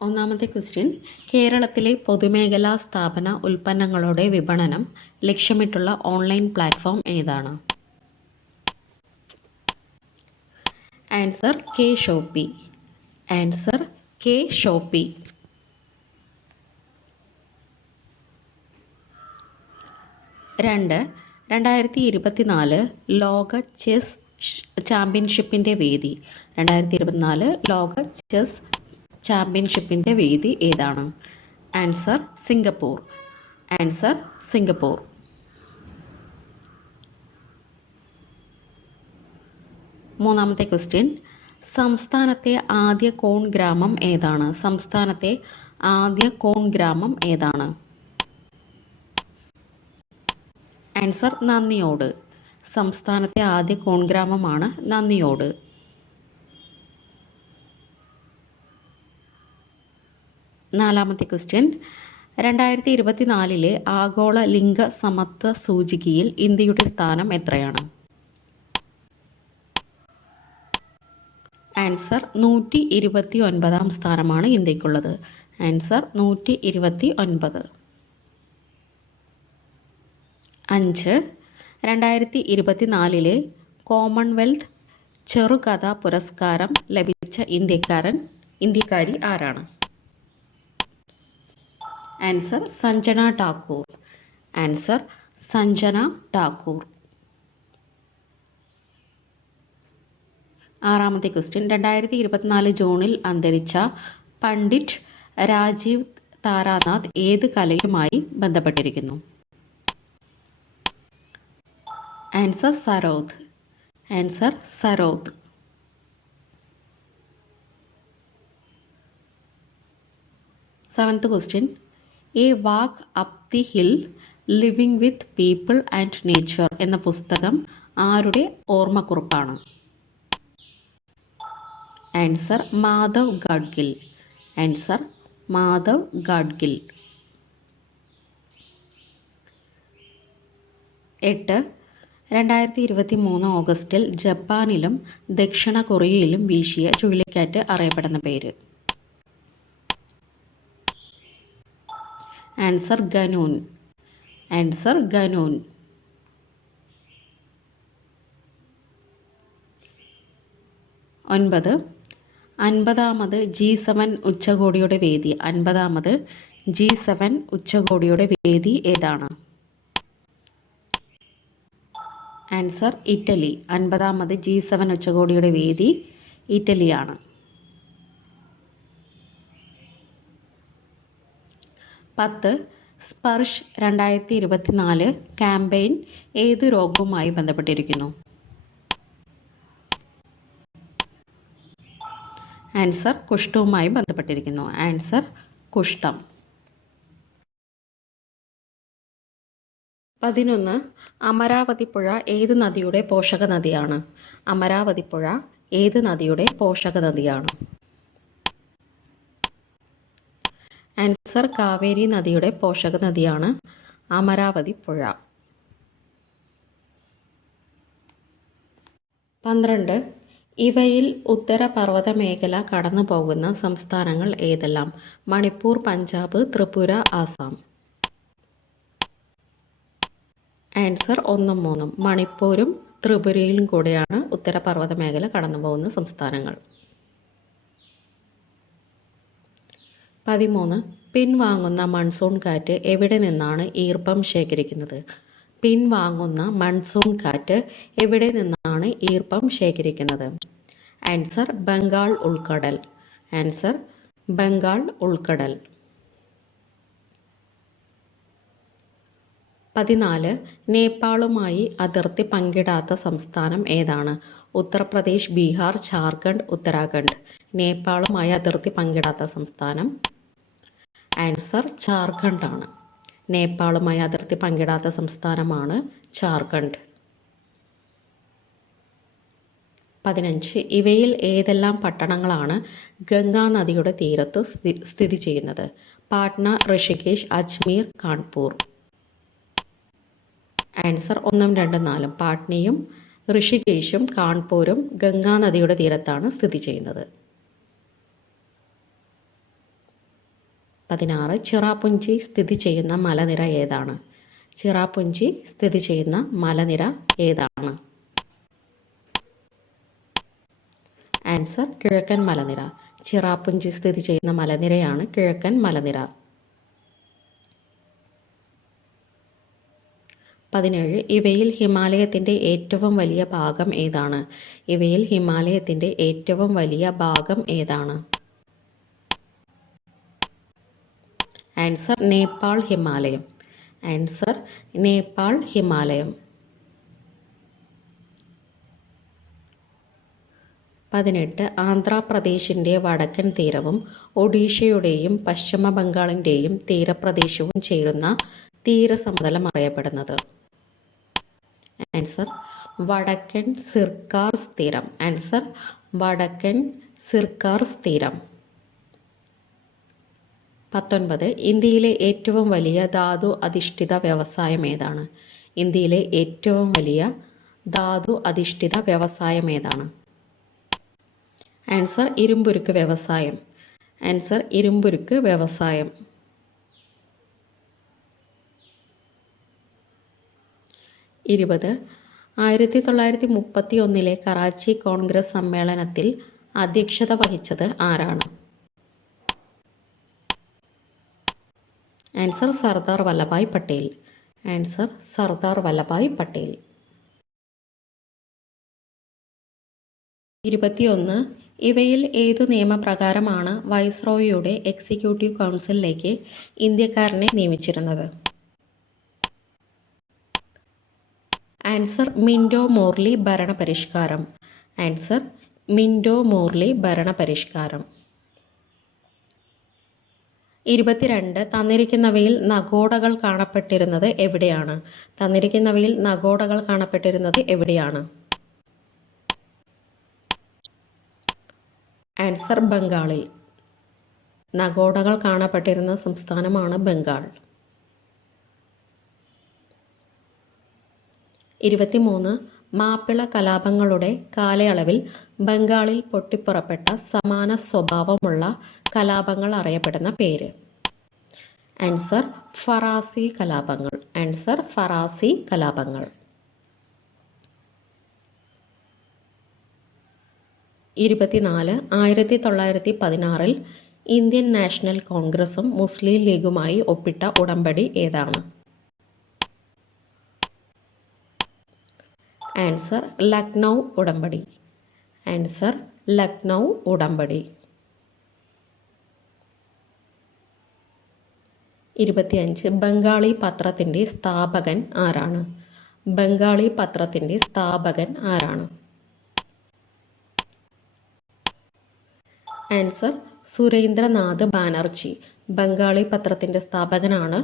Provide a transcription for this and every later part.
ഒന്നാമത്തെ ക്വസ്റ്റ്യൻ, കേരളത്തിലെ പൊതുമേഖലാ സ്ഥാപന ഉൽപ്പന്നങ്ങളുടെ വിപണനം ലക്ഷ്യമിട്ടുള്ള ഓൺലൈൻ പ്ലാറ്റ്ഫോം ഏതാണ്? Answer K Shopee. Answer K Shopee. 2. 2024 ലോക ചെസ് ചാമ്പ്യൻഷിപ്പിൻ്റെ വേദി. 2024 ലോക ചെസ് ചാമ്പ്യൻഷിപ്പിൻ്റെ വേദി ഏതാണ്? Answer Singapore. Answer Singapore. 3. Question, സംസ്ഥാനത്തെ ആദ്യ കോൺ ഗ്രാമം ഏതാണ്? സംസ്ഥാനത്തെ ആദ്യ കോൺ ഗ്രാമം ഏതാണ്? ആൻസർ നന്ദിയോട്. സംസ്ഥാനത്തെ ആദ്യ കോൺ ഗ്രാമമാണ് നന്ദിയോട്. 4. ക്വസ്റ്റ്യൻ, 2024 ആഗോള ലിംഗ സമത്വ സൂചികയിൽ ഇന്ത്യയുടെ സ്ഥാനം എത്രയാണ്? ആൻസർ 129 സ്ഥാനമാണ് ഇന്ത്യക്കുള്ളത്. ആൻസർ 129. 5. 2024 കോമൺവെൽത്ത് ചെറുകഥാ പുരസ്കാരം ലഭിച്ച ഇന്ത്യക്കാരി ആരാണ്? Answer Sanjana Thakur. Answer Sanjana Thakur. 6. Question, 2024 ജൂണിൽ അന്തരിച്ച പണ്ഡിറ്റ് രാജീവ് താരാനാഥ് ഏത് കലയുമായി ബന്ധപ്പെട്ടിരിക്കുന്നു? Answer sarod. Answer sarod. 7. Question, a walk up the hill living with people and nature എന്ന പുസ്തകം ആരുടെ ഓർമ്മക്കുറിപ്പാണ്? ആൻസർ മാധവ് ഗാഡ്ഗിൽ. ആൻസർ മാധവ് ഗാഡ്ഗിൽ. 8. 2023 ഓഗസ്റ്റിൽ ജപ്പാനിലും ദക്ഷിണ കൊറിയയിലും വീശിയ ചുഴലിക്കാറ്റ് അറിയപ്പെടുന്ന പേര്? ആൻസർ ഗനൂൻ. ആൻസർ ഗനൂൻ. 9. 50ാമത് G7 ഉച്ചകോടിയുടെ വേദി. 50ാമത് G7 ഉച്ചകോടിയുടെ വേദി ഏതാണ്? Answer Italy. 50ാമത് G7 ഉച്ചകോടിയുടെ വേദി ഇറ്റലിയാണ്. 10. സ്പർശ് 2024 ക്യാമ്പയിൻ ഏത് രോഗവുമായി ബന്ധപ്പെട്ടിരിക്കുന്നു? ആൻസർ കുഷ്ഠവുമായി ബന്ധപ്പെട്ടിരിക്കുന്നു. ആൻസർ കുഷ്ഠം. 11. അമരാവതി പുഴ ഏത് നദിയുടെ പോഷക നദിയാണ്? അമരാവതി പുഴ ഏത് നദിയുടെ പോഷക നദിയാണ്? ആൻസർ കാവേരി നദിയുടെ പോഷക നദിയാണ് അമരാവതി പുഴ. 12. ഇവയിൽ ഉത്തരപർവ്വത മേഖല കടന്നു പോകുന്ന സംസ്ഥാനങ്ങൾ ഏതെല്ലാം? മണിപ്പൂർ, പഞ്ചാബ്, ത്രിപുര, ആസാം. ആൻസർ 1ഉം 3ഉം. മണിപ്പൂരും ത്രിപുരയിലും കൂടെയാണ് ഉത്തരപർവ്വത മേഖല കടന്നു പോകുന്ന സംസ്ഥാനങ്ങൾ. 13. പിൻവാങ്ങുന്ന മൺസൂൺ കാറ്റ് എവിടെ നിന്നാണ് ഈർപ്പം ശേഖരിക്കുന്നത്? പിൻവാങ്ങുന്ന മൺസൂൺ കാറ്റ് എവിടെ നിന്നാണ് ഈർപ്പം ശേഖരിക്കുന്നത്? ആൻസർ ബംഗാൾ ഉൾക്കടൽ. ആൻസർ ബംഗാൾ ഉൾക്കടൽ. 14. നേപ്പാളുമായി അതിർത്തി പങ്കിടാത്ത സംസ്ഥാനം ഏതാണ്? ഉത്തർപ്രദേശ്, ബീഹാർ, ജാർഖണ്ഡ്, ഉത്തരാഖണ്ഡ്. നേപ്പാളുമായി അതിർത്തി പങ്കിടാത്ത സംസ്ഥാനം ആൻസർ ജാർഖണ്ഡ് ആണ്. നേപ്പാളുമായി അതിർത്തി പങ്കിടാത്ത സംസ്ഥാനമാണ് ജാർഖണ്ഡ്. 15. ഇവയിൽ ഏതെല്ലാം പട്ടണങ്ങളാണ് ഗംഗാ നദിയുടെ തീരത്ത് സ്ഥിതി ചെയ്യുന്നത്? പാട്ന, ഋഷികേശ്, അജ്മീർ, കാൺപൂർ. ആൻസർ 1ഉം 2ഉം 4ഉം. പാട്നയും ഋഷികേശും കാൺപൂരും ഗംഗാ നദിയുടെ തീരത്താണ് സ്ഥിതി ചെയ്യുന്നത്. 16 ചിറാപുഞ്ചി സ്ഥിതി ചെയ്യുന്ന മലനിര ഏതാണ്? ചിറാപുഞ്ചി സ്ഥിതി ചെയ്യുന്ന മലനിര ഏതാണ്? ആൻസർ കിഴക്കൻ മലനിര. ചിറാപുഞ്ചി സ്ഥിതി ചെയ്യുന്ന മലനിരയാണ് കിഴക്കൻ മലനിര. 17 ഇവയിൽ ഹിമാലയത്തിൻ്റെ ഏറ്റവും വലിയ ഭാഗം ഏതാണ്? ഇവയിൽ ഹിമാലയത്തിൻ്റെ ഏറ്റവും വലിയ ഭാഗം ഏതാണ്? ആൻസർ നേപ്പാൾ ഹിമാലയം. ആൻസർ നേപ്പാൾ ഹിമാലയം. 18 ആന്ധ്രാപ്രദേശിൻ്റെ വടക്കൻ തീരവും ഒഡീഷയുടെയും പശ്ചിമ ബംഗാളിൻ്റെയും തീരപ്രദേശവും ചേരുന്ന തീരസമതലം അറിയപ്പെടുന്നത്? ആൻസർ വടക്കൻ സിർക്കാർസ് തീരം. ആൻസർ വടക്കൻ സിർക്കാർസ് തീരം. 19 ഇന്ത്യയിലെ ഏറ്റവും വലിയ ധാതു അധിഷ്ഠിത വ്യവസായം ഏതാണ്? ഇന്ത്യയിലെ ഏറ്റവും വലിയ ധാതു അധിഷ്ഠിത വ്യവസായം ഏതാണ്? ആൻസർ ഇരുമ്പുരുക്ക് വ്യവസായം. ആൻസർ ഇരുമ്പുരുക്ക് വ്യവസായം. 20 1931 കറാച്ചി കോൺഗ്രസ് സമ്മേളനത്തിൽ അധ്യക്ഷത വഹിച്ചത് ആരാണ്? ആൻസർ സർദാർ വല്ലഭായ് പട്ടേൽ. ആൻസർ സർദാർ വല്ലഭായ് പട്ടേൽ. 21 ഇവയിൽ ഏതു നിയമപ്രകാരമാണ് വൈസ്രോയിയുടെ എക്സിക്യൂട്ടീവ് കൗൺസിലിലേക്ക് ഇന്ത്യക്കാരനെ നിയമിച്ചിരുന്നത്? ആൻസർ മിൻറ്റോ മോർലി ഭരണപരിഷ്കാരം. ആൻസർ മിൻറ്റോ മോർലി ഭരണപരിഷ്കാരം. 22 തന്നിരിക്കുന്നവയിൽ നഗോഡകൾ കാണപ്പെട്ടിരുന്നത് എവിടെയാണ്? തന്നിരിക്കുന്നവയിൽ നഗോഡകൾ കാണപ്പെട്ടിരുന്നത് എവിടെയാണ്? ആൻസർ ബംഗാളിൽ. നഗോഡകൾ കാണപ്പെട്ടിരുന്ന സംസ്ഥാനമാണ് ബംഗാൾ. 23 മാപ്പിള കലാപങ്ങളുടെ കാലയളവിൽ ബംഗാളിൽ പൊട്ടിപ്പുറപ്പെട്ട സമാന സ്വഭാവമുള്ള കലാപങ്ങൾ അറിയപ്പെടുന്ന പേര്? ആൻസർ ഫറാസി കലാപങ്ങൾ. ആൻസർ ഫറാസി കലാപങ്ങൾ. 24 1916 ഇന്ത്യൻ നാഷണൽ കോൺഗ്രസും മുസ്ലിം ലീഗുമായി ഒപ്പിട്ട ഉടമ്പടി ഏതാണ്? ആൻസർ ലക്നൗ ഉടമ്പടി. ആൻസർ ലക്നൗ ഉടമ്പടി. 25 ബംഗാളി പത്രത്തിൻ്റെ സ്ഥാപകൻ ആരാണ്? ബംഗാളി പത്രത്തിൻ്റെ സ്ഥാപകൻ ആരാണ്? ആൻസർ സുരേന്ദ്രനാഥ് ബാനർജി. ബംഗാളി പത്രത്തിൻ്റെ സ്ഥാപകനാണ്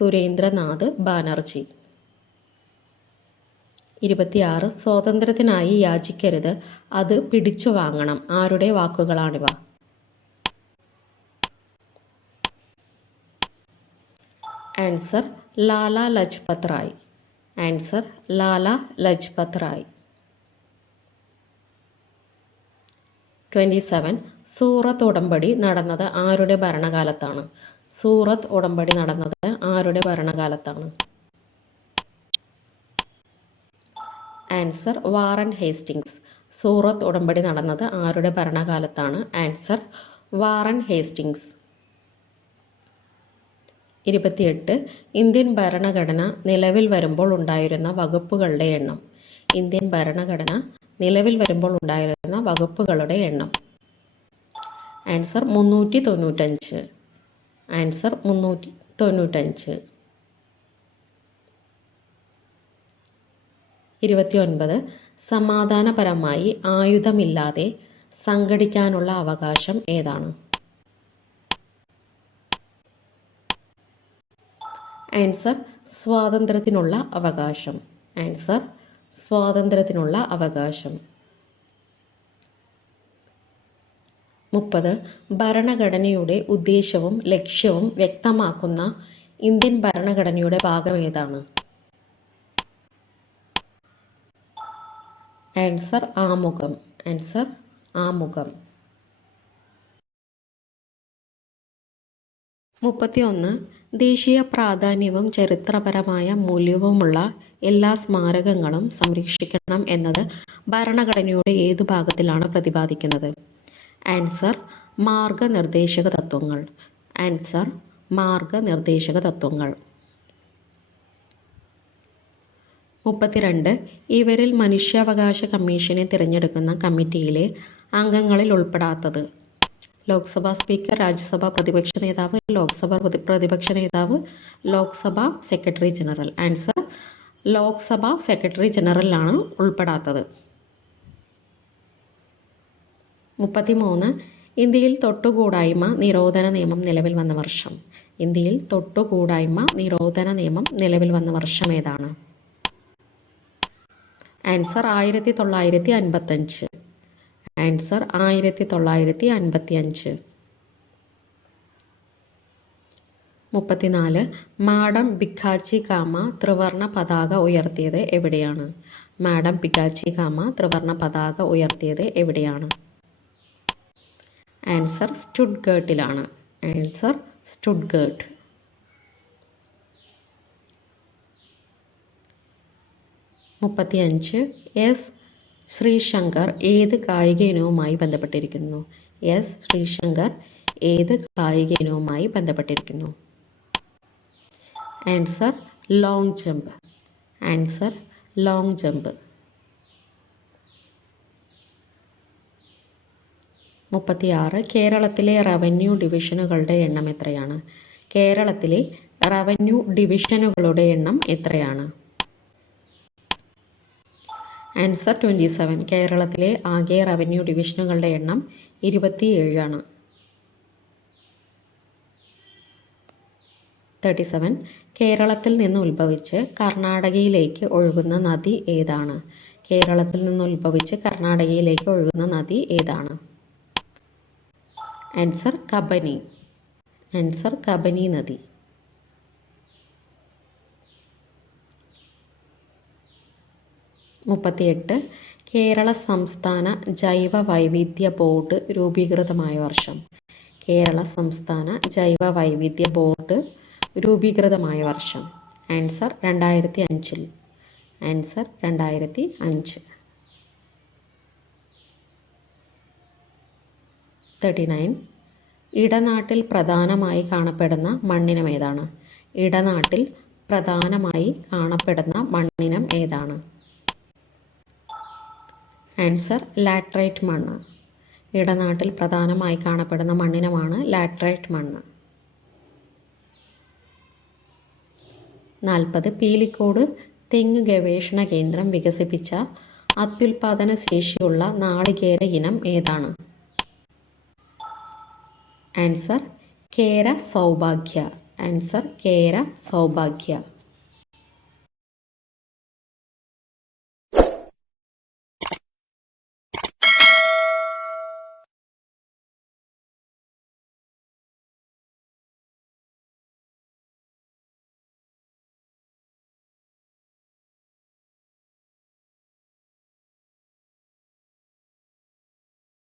സുരേന്ദ്രനാഥ് ബാനർജി. 26 സ്വാതന്ത്ര്യത്തിനായി യാചിക്കരുത്, അത് പിടിച്ചു വാങ്ങണം. ആരുടെ വാക്കുകളാണിവ? ആൻസർ ലാല ലജ്പത് റായ്. ആൻസർ ലാല ലജ്പത് റായ്. 27 സൂറത്ത് ഉടമ്പടി നടന്നത് ആരുടെ ഭരണകാലത്താണ്? സൂറത്ത് ഉടമ്പടി നടന്നത് ആരുടെ ഭരണകാലത്താണ്? Answer Warren Hastings. സൂറത്ത് ഉടമ്പടി നടന്നത് ആരുടെ ഭരണകാലത്താണ്? Answer Warren Hastings. 28 ഇന്ത്യൻ ഭരണഘടന നിലവിൽ വരുമ്പോൾ ഉണ്ടായിരുന്ന വകുപ്പുകളുടെ എണ്ണം. ഇന്ത്യൻ ഭരണഘടന നിലവിൽ വരുമ്പോൾ ഉണ്ടായിരുന്ന വകുപ്പുകളുടെ എണ്ണം. ആൻസർ 395. ആൻസർ 395. 29 സമാധാനപരമായി ആയുധമില്ലാതെ സംഘടിക്കാനുള്ള അവകാശം ഏതാണ്? ആൻസർ സ്വാതന്ത്ര്യത്തിനുള്ള അവകാശം. ആൻസർ സ്വാതന്ത്ര്യത്തിനുള്ള അവകാശം. 30 ഭരണഘടനയുടെ ഉദ്ദേശവും ലക്ഷ്യവും വ്യക്തമാക്കുന്ന ഇന്ത്യൻ ഭരണഘടനയുടെ ഭാഗം ഏതാണ്? ആൻസർ ആമുഖം. ആൻസർ ആമുഖം. 31. ദേശീയ പ്രാധാന്യവും ചരിത്രപരമായ മൂല്യവുമുള്ള എല്ലാ സ്മാരകങ്ങളും സംരക്ഷിക്കണം എന്നത് ഭരണഘടനയുടെ ഏതു ഭാഗത്തിലാണ് പ്രതിപാദിക്കുന്നത്? ആൻസർ മാർഗനിർദ്ദേശക തത്വങ്ങൾ. ആൻസർ മാർഗനിർദ്ദേശക തത്വങ്ങൾ. 32. ഇവരിൽ മനുഷ്യാവകാശ കമ്മീഷനെ തിരഞ്ഞെടുക്കുന്ന കമ്മിറ്റിയിലെ അംഗങ്ങളിൽ ഉൾപ്പെടാത്തത്? ലോക്സഭാ സ്പീക്കർ, രാജ്യസഭാ പ്രതിപക്ഷ നേതാവ്, ലോക്സഭാ പ്രതിപക്ഷ നേതാവ്, Lok Sabha secretary general. Answer Lok Sabha secretary ജനറലാണ് ഉൾപ്പെടാത്തത്. 33. ഇന്ത്യയിൽ തൊട്ടുകൂടായ്മ നിരോധന നിയമം നിലവിൽ വന്ന വർഷം? ഇന്ത്യയിൽ തൊട്ടുകൂടായ്മ നിരോധന നിയമം നിലവിൽ വന്ന വർഷം ഏതാണ്? ആൻസർ 1955. ആൻസർ 1955. 34. മാഡം ഭിക്കാജി കാമ ത്രിവർണ പതാക ഉയർത്തിയത് എവിടെയാണ്? മാഡം ഭിക്കാജി കാമ ത്രിവർണ പതാക ഉയർത്തിയത് എവിടെയാണ്? ആൻസർ സ്റ്റുട്ട്ഗർട്ടിലാണ്. ആൻസർ സ്റ്റുട്ട്ഗർട്ട്. 35. എസ് ശ്രീശങ്കർ ഏത് കായിക ഇനവുമായി ബന്ധപ്പെട്ടിരിക്കുന്നു? എസ് ശ്രീശങ്കർ ഏത് കായിക ഇനവുമായി ബന്ധപ്പെട്ടിരിക്കുന്നു? Answer long jump. Answer long jump. 36. കേരളത്തിലെ റവന്യൂ ഡിവിഷനുകളുടെ എണ്ണം എത്രയാണ്? കേരളത്തിലെ റവന്യൂ ഡിവിഷനുകളുടെ എണ്ണം എത്രയാണ്? ആൻസർ 27. കേരളത്തിലെ ആകെ റവന്യൂ ഡിവിഷനുകളുടെ എണ്ണം 27 ആണ്. 37. കേരളത്തിൽ നിന്ന് ഉത്ഭവിച്ച് കർണാടകയിലേക്ക് ഒഴുകുന്ന നദി ഏതാണ്? കേരളത്തിൽ നിന്ന് ഉത്ഭവിച്ച് കർണാടകയിലേക്ക് ഒഴുകുന്ന നദി ഏതാണ്? ആൻസർ കബനി. ആൻസർ കബനി നദി. 38. കേരള സംസ്ഥാന ജൈവ വൈവിധ്യ ബോർഡ് രൂപീകൃതമായ വർഷം? കേരള സംസ്ഥാന ജൈവ വൈവിധ്യ ബോർഡ് രൂപീകൃതമായ വർഷം? ആൻസർ 2005. ആൻസർ 2005. 39. ഇടനാട്ടിൽ പ്രധാനമായി കാണപ്പെടുന്ന മണ്ണിനം ഏതാണ്? ഇടനാട്ടിൽ പ്രധാനമായി കാണപ്പെടുന്ന മണ്ണിനം ഏതാണ്? ആൻസർ ലാറ്ററൈറ്റ് മണ്ണ്. ഇടനാട്ടിൽ പ്രധാനമായി കാണപ്പെടുന്ന മണ്ണിനമാണ് ലാറ്ററൈറ്റ് മണ്ണ്. 40. പീലിക്കോട് തെങ്ങ് ഗവേഷണ കേന്ദ്രം വികസിപ്പിച്ച അത്യുൽപാദന ശേഷിയുള്ള നാളികേര ഇനം ഏതാണ്? ആൻസർ കേര സൗഭാഗ്യ. ആൻസർ കേര സൗഭാഗ്യ.